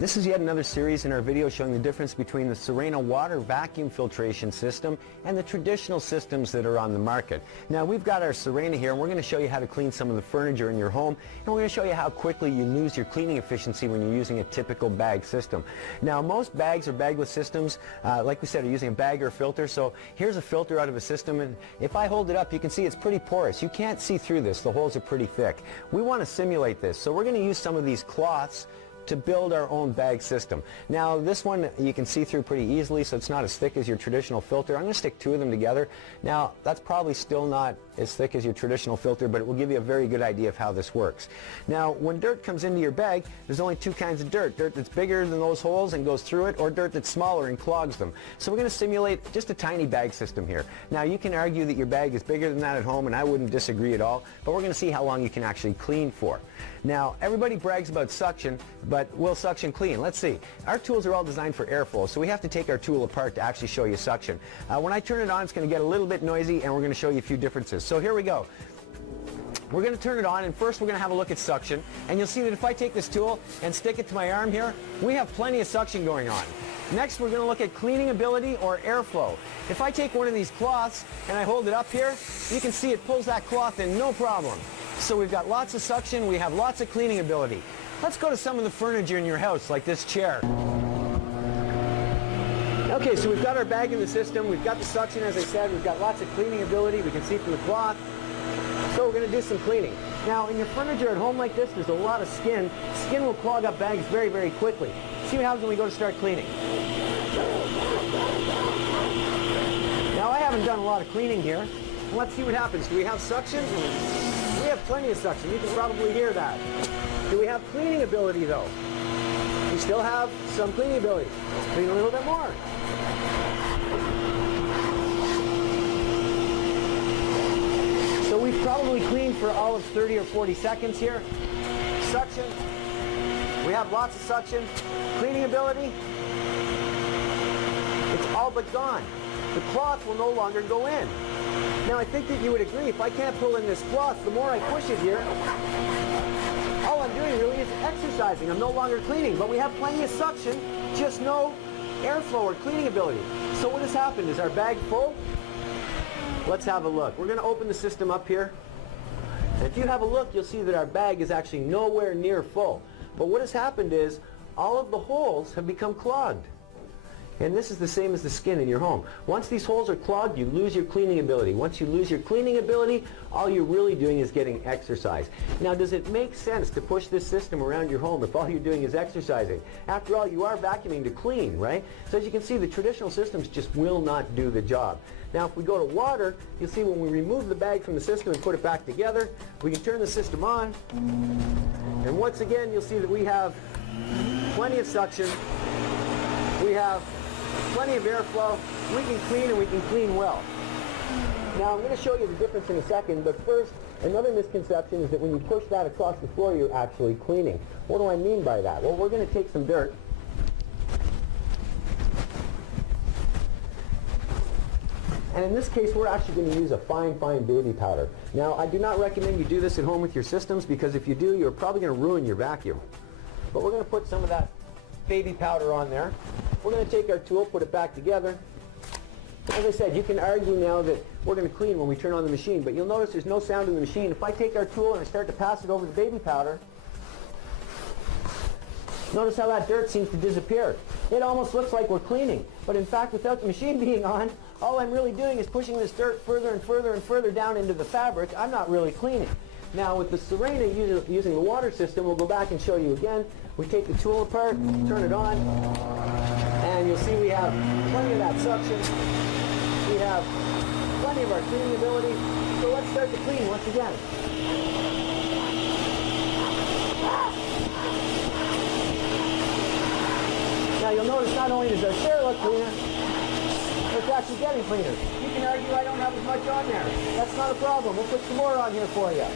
Alright, this is yet another series in our video showing the difference between the Sirena water vacuum filtration system and the traditional systems that are on the market. Now we've got our Sirena here and we're going to show you how to clean some of the furniture in your home, and we're going to show you how quickly you lose your cleaning efficiency when you're using a typical bag system. Now most bags or bagless systems, like we said, are using a bag or a filter, so here's a filter out of a system, and if I hold it up you can see it's pretty porous. You can't see through this, the holes are pretty thick. We want to simulate this, so we're going to use some of these cloths to build our own bag system. Now this one you can see through pretty easily, so it's not as thick as your traditional filter. I'm going to stick two of them together. Now that's probably still not as thick as your traditional filter, but it will give you a very good idea of how this works. Now when dirt comes into your bag, there's only two kinds of dirt. Dirt that's bigger than those holes and goes through it, or dirt that's smaller and clogs them. So we're going to simulate just a tiny bag system here. Now you can argue that your bag is bigger than that at home, and I wouldn't disagree at all, but we're going to see how long you can actually clean for. Now everybody brags about suction, but will suction clean? Let's see. Our tools are all designed for airflow, so we have to take our tool apart to actually show you suction. When I turn it on, it's going to get a little bit noisy, and we're going to show you a few differences. So here we go. We're going to turn it on, and first we're going to have a look at suction, and you'll see that if I take this tool and stick it to my arm here, we have plenty of suction going on. Next, we're going to look at cleaning ability or airflow. If I take one of these cloths and I hold it up here, you can see it pulls that cloth in no problem. So we've got lots of suction, we have lots of cleaning ability. Let's go to some of the furniture in your house, like this chair. Okay, so we've got our bag in the system, we've got the suction, as I said, we've got lots of cleaning ability, we can see from the cloth. So we're going to do some cleaning. Now in your furniture at home like this, there's a lot of skin. Skin will clog up bags very, very quickly. See what happens when we go to start cleaning. Now I haven't done a lot of cleaning here. Let's see what happens. Do we have suction? We have plenty of suction. You can probably hear that. Do we have cleaning ability though? We still have some cleaning ability. Let's clean a little bit more. So we've probably cleaned for all of 30 or 40 seconds here. Suction. We have lots of suction. Cleaning ability. It's all but gone. The cloth will no longer go in. Now I think that you would agree, if I can't pull in this cloth, the more I push it here, all I'm doing really is exercising. I'm no longer cleaning, but we have plenty of suction, just no airflow or cleaning ability. So what has happened? Is our bag full? Let's have a look. We're going to open the system up here. And if you have a look, you'll see that our bag is actually nowhere near full. But what has happened is all of the holes have become clogged. And this is the same as the skin in your home. Once these holes are clogged, you lose your cleaning ability. Once you lose your cleaning ability, all you're really doing is getting exercise. Now, does it make sense to push this system around your home if all you're doing is exercising? After all, you are vacuuming to clean, right? So as you can see, the traditional systems just will not do the job. Now, if we go to water, you'll see when we remove the bag from the system and put it back together, we can turn the system on. And once again, you'll see that we have plenty of suction. We have plenty of airflow. We can clean, and we can clean well. Now I'm going to show you the difference in a second, but first, another misconception is that when you push that across the floor, you're actually cleaning. What do I mean by that? Well, we're going to take some dirt. And in this case, we're actually going to use a fine, fine baby powder. Now, I do not recommend you do this at home with your systems, because if you do, you're probably going to ruin your vacuum. But we're going to put some of that baby powder on there. We're going to take our tool, put it back together. As I said, you can argue now that we're going to clean when we turn on the machine, but you'll notice there's no sound in the machine. If I take our tool and I start to pass it over the baby powder, notice how that dirt seems to disappear. It almost looks like we're cleaning, but in fact, without the machine being on, all I'm really doing is pushing this dirt further and further and further down into the fabric. I'm not really cleaning. Now with the Sirena using the water system, we'll go back and show you again. We take the tool apart, turn it on, and you'll see we have plenty of that suction. We have plenty of our cleaning ability. So let's start to clean once again. Now you'll notice not only does our chair look cleaner, but it's actually getting cleaner. You can argue I don't have as much on there. That's not a problem. We'll put some more on here for you.